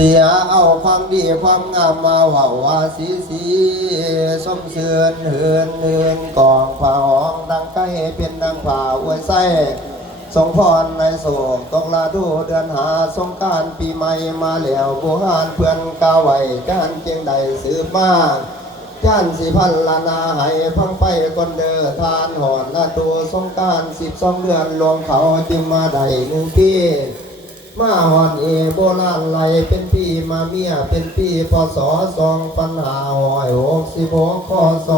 สียเอาความดีความงามมาว่าว่าสีสมเสือนเหือนเหือนกองผ้าหองดังใกล้เป็นดังผ้าอวยไส้ทรงพรในโศกต้องลาดูเดือนหาสงการปีใหม่มาแล้วโบราณเพื่อนกาไว้การเจียงใดสืบมาย่านสิพันลานาให้พังไปคนเดอทานหอนละตัวสงการ12 เดือนลวงเขาจึงมาได้1 ปีมาหอนโบราณไหลเป็นพี่มาเมียเป็นพี่พศ2566ข้อศ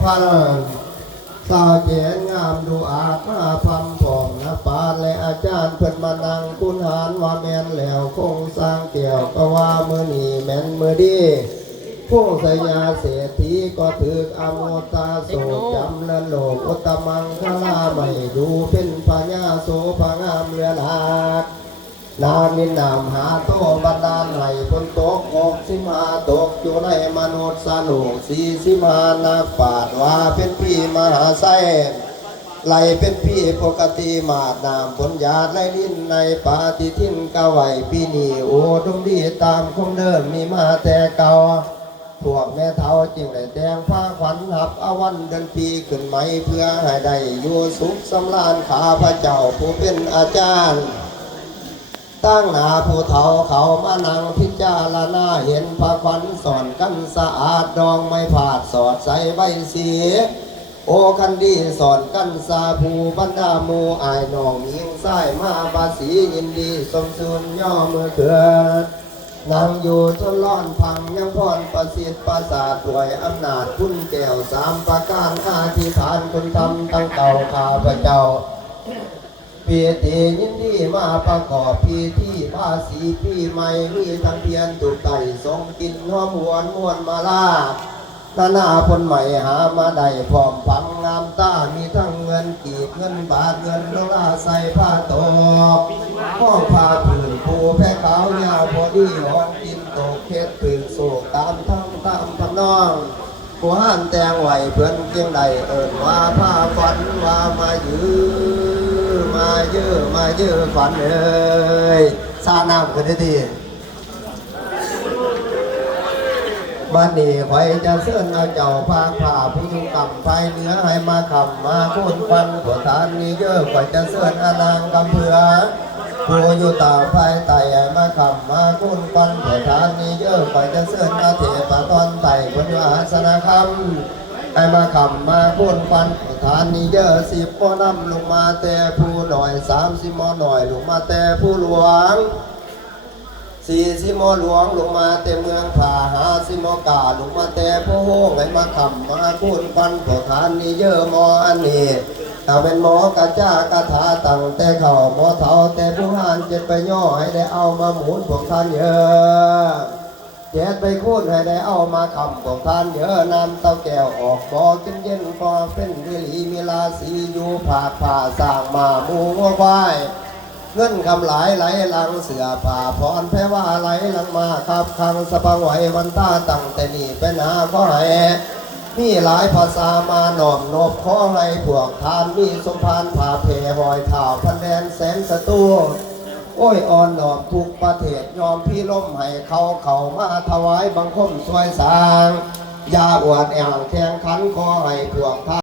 2000สาวเจียนงามดูอาจมาพัมผ่องนะปานและอาจารย์เพิ่นมานั่งคุณหารว่าแม่นแล้วคงสร้างเกี่ยวก็ว่ามือนีแม่นมือดีผู้สยาเศรษฐีก็ถืออโมตาโสจำเลินโลกอุตมังคลาไม่ดูเป็นพญาโสพงามเรือหลักนามินามหาโตบันดาลให้พ้นตก65ตกอยู่ในมนุษย์สนุก45นักปราชญ์ว่าเป็นพี่มหาไสไหลเป็นพี่ปกติมาดนามผลญาติในลิ้นในปาฏิทินกะไหวปีนี้โอ้ดงดีตามคงเดิมมีมาแต่เก่าพวกแม่เฒ่าจึงได้แต่งผ้าขวัญหับเอาวันเดือนปีขึ้นไหมเพื่อให้ได้อยู่สุขสำราญข้าพระเจ้าผู้เป็นอาจารย์ตั้งหน้าผู้เฒ่าเขามานั่งพิจารณาเห็นพระขวัญสอนกันสะอาดดองไม่ผาดสอดใสใบสีโอคันดีสอนกันสาภูบรรดาหมู่อายน้องยิงไส้มาบาสียินดีสมสุนย่อมือเกิดนั่งอยู่ทนร้อนพังยังพรประสิทธิ์ประสาทด้วยอำนาจคุณแก้ว3 ประการอธิษฐานคุณทำตั้งเก่าข้าพระเจ้าปีติยินดีมาประกอบพิธีภาษีปีใหม่มีทั้งเพียรตุกไต่ทรงกินหอมหวนมวนมาลานานาพลใหม่หามาได้พร้อมพังงามตามีทั้งเงินกีบเงินบาทเงินดอลลาร์ใส่ผ้าตกห้องผ้าผืนผูแพร่ขาวยาวพอดีห้องกินโตเค็ดผืนโศกตามทั้งตามทำนองผู้ห้านแตงไหวเพื่อนเกียงใดเอิญว่าผ้าฝันว่ามายื้อมาเยอะฝันเอ้ยซาน้ำกันได้ดีบ้านนี้ไฟจะเสื่อเอาเจ้าผ้าผ่าผู้ยุ่งกำไฟเนื้อให้มาขำมาคุ้นฟันหัวทานนี้เยอะไฟจะเสื่ออนางกำเพือผู้อยู่ต่างไฟไต่มาขำมาคุ้นฟันหัวทานนี้เยอะไฟจะเสื่ออาเถปตอนไต่คนวาสนาคำให้มาขำมาคุ้นฟันหัวทานนี้เยอะ10 โมน้ำลงมาแต่ผู้หน่อย30 โมหน่อยลงมาแต่ผู้หลวง40 โมหลวงลงมาแต่เมืองผ่า50 โมกาลงมาแต่ผู้โง่ให้มาขำมาคุ้นฟันหัวทานนี้เยอะมออันนี้ถ้าเป็นหมอกระจ้ากระถาตั้งแต่เข่าหมอเท้าแต่ผู้หานเจ็ดไปย่อให้ได้เอามาหมุนพวกท่านเยอะเจ็ดไปคูดให้ได้เอามาคำพวกท่านเยอะน้ำเต้าแก้วออกบ่อกินเย็นพอเป็นวิลีมีลาสีอยู่ผ่าสร้างมาหมูงัวควายเงินคำหลายไหลหลังเสือผ่าพรแพ้ว่าไหลหลังมาครับคังสะพังไหววันตาตั้งแต่นี่เป็นหาก็ให้มีหลายภาษามาหน่อมนบขอให้พวกทานมีสมภารผ่าเพหอยข่าวพันแดนแสนศัตรูโอ้ยอ่อนหน่อมทุกประเทศยอมพี่ล้มให้เขามาถวายบังคมสวยสางยาอวดแอ่งแข่งขันขอให้พวกทาน